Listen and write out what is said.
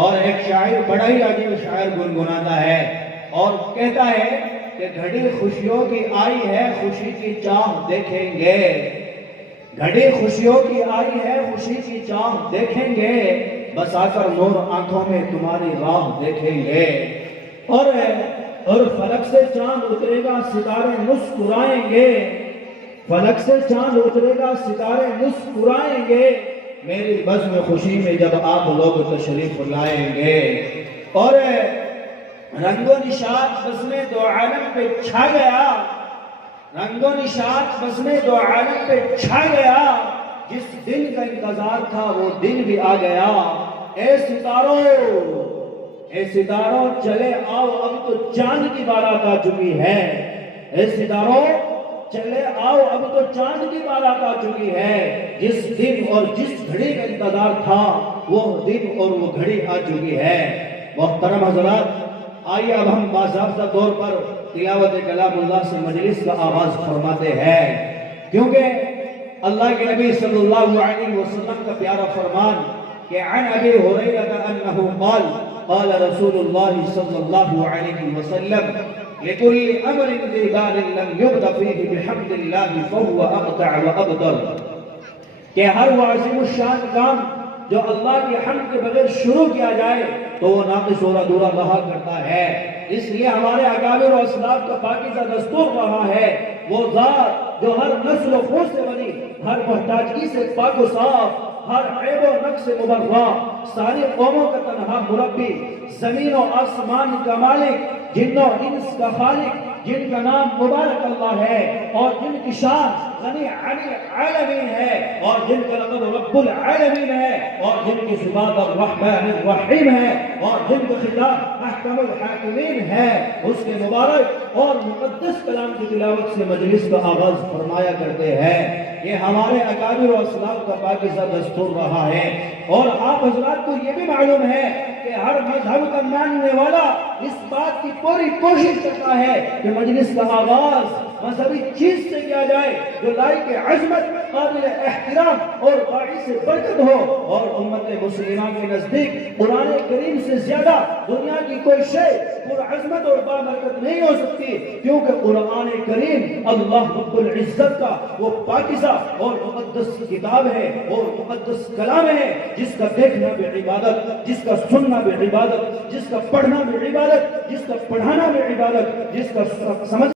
اور ایک شاعر بڑا ہی عجیب شاعر گنگناتا ہے اور کہتا ہے کہ گھڑی خوشیوں کی آئی ہے خوشی کی چاہ دیکھیں گے، گھڑی خوشیوں کی آئی ہے خوشی کی چاہ دیکھیں گے، بس آ کر نور آنکھوں میں تمہاری راہ دیکھیں گے۔ اور فلک سے چاند اترے گا ستارے مسکرائیں گے، فلک سے چاند اترے گا ستارے مسکرائیں گے، میری بزم خوشی میں جب آپ لوگ تشریف لائیں گے۔ اور رنگ و نشاط بزم دو عالم پہ چھا گیا، رنگ و نشاط بزم دو عالم پہ چھا گیا، جس دن کا انتظار تھا وہ دن بھی آ گیا۔ اے ستاروں، اے ستاروں چلے آؤ اب تو چاند کی بارات آ چکی ہے، اے ستاروں چلے آؤ اب تو چاند کی بارات آ چکی ہے، جس دن اور جس گھڑی کا انتظار تھا وہ دن اور وہ گھڑی آ چکی ہے۔ محترم حضرات، آئیے اب ہم باضابطہ طور پر تلاوت کلام اللہ سے مجلس کا آغاز فرماتے ہیں، کیونکہ اللہ کے نبی صلی اللہ علیہ وسلم کا پیارا فرمان کہ عن ابی ہریرہ انہ قال قال رسول اللہ صلی اللہ علیہ وسلم لكل امر ذي بال لم يبدأ فيه بحمد الله فهو اقطع وابطل، کہ ہر وہ عظیم الشان کام جو اللہ کی حمد کے بغیر شروع کیا جائے تو وہ ناقص اور ادھورا رہا کرتا ہے۔ اس لیے ہمارے اکابر و اسلاف کا پاکیزہ دستور رہا ہے، وہ ذات جو ہر نسل و خون سے بنی، ہر محتاجگی سے پاک و صاف، ہر عیب و نقص سے مبرہ، ساری قوموں کا تنہا مربی، زمین و آسمان کا مالک، جن و انس کا خالق، جن کا نام مبارک اللہ ہے اور جن کی شان غنی عن العالمین ہے اور جن کا لقب رب العالمین ہے اور جن کی صفات الرحمن الرحیم ہے اور جن کا خطاب احکم الحاکمین ہے، اس کے مبارک اور مقدس کلام کی تلاوت سے مجلس کا آغاز فرمایا کرتے ہیں۔ یہ ہمارے اکابر و اسلاف کا پاکیزہ دستور رہا ہے، اور آپ حضرات کو یہ بھی معلوم ہے کہ ہر مذہب کا ماننے والا اس بات کی پوری کوشش کرتا ہے کہ مجلس کا آغاز مذہبی چیز سے کیا جائے جو لائق عظمت، قابل احترام اور باعث برکت ہو، اور امت مسلمہ کے نزدیک قرآن کریم سے زیادہ دنیا کی کوئی شے پر عظمت اور بابرکت نہیں ہو سکتی، کیونکہ قرآن کریم اللہ رب العزت کا وہ پاکیزہ اور مقدس کتاب ہے اور مقدس کلام ہے، جس کا دیکھنا بھی عبادت، جس کا سننا بھی عبادت، جس کا پڑھنا بھی عبادت، جس کا پڑھانا بھی عبادت، جس کا سمجھ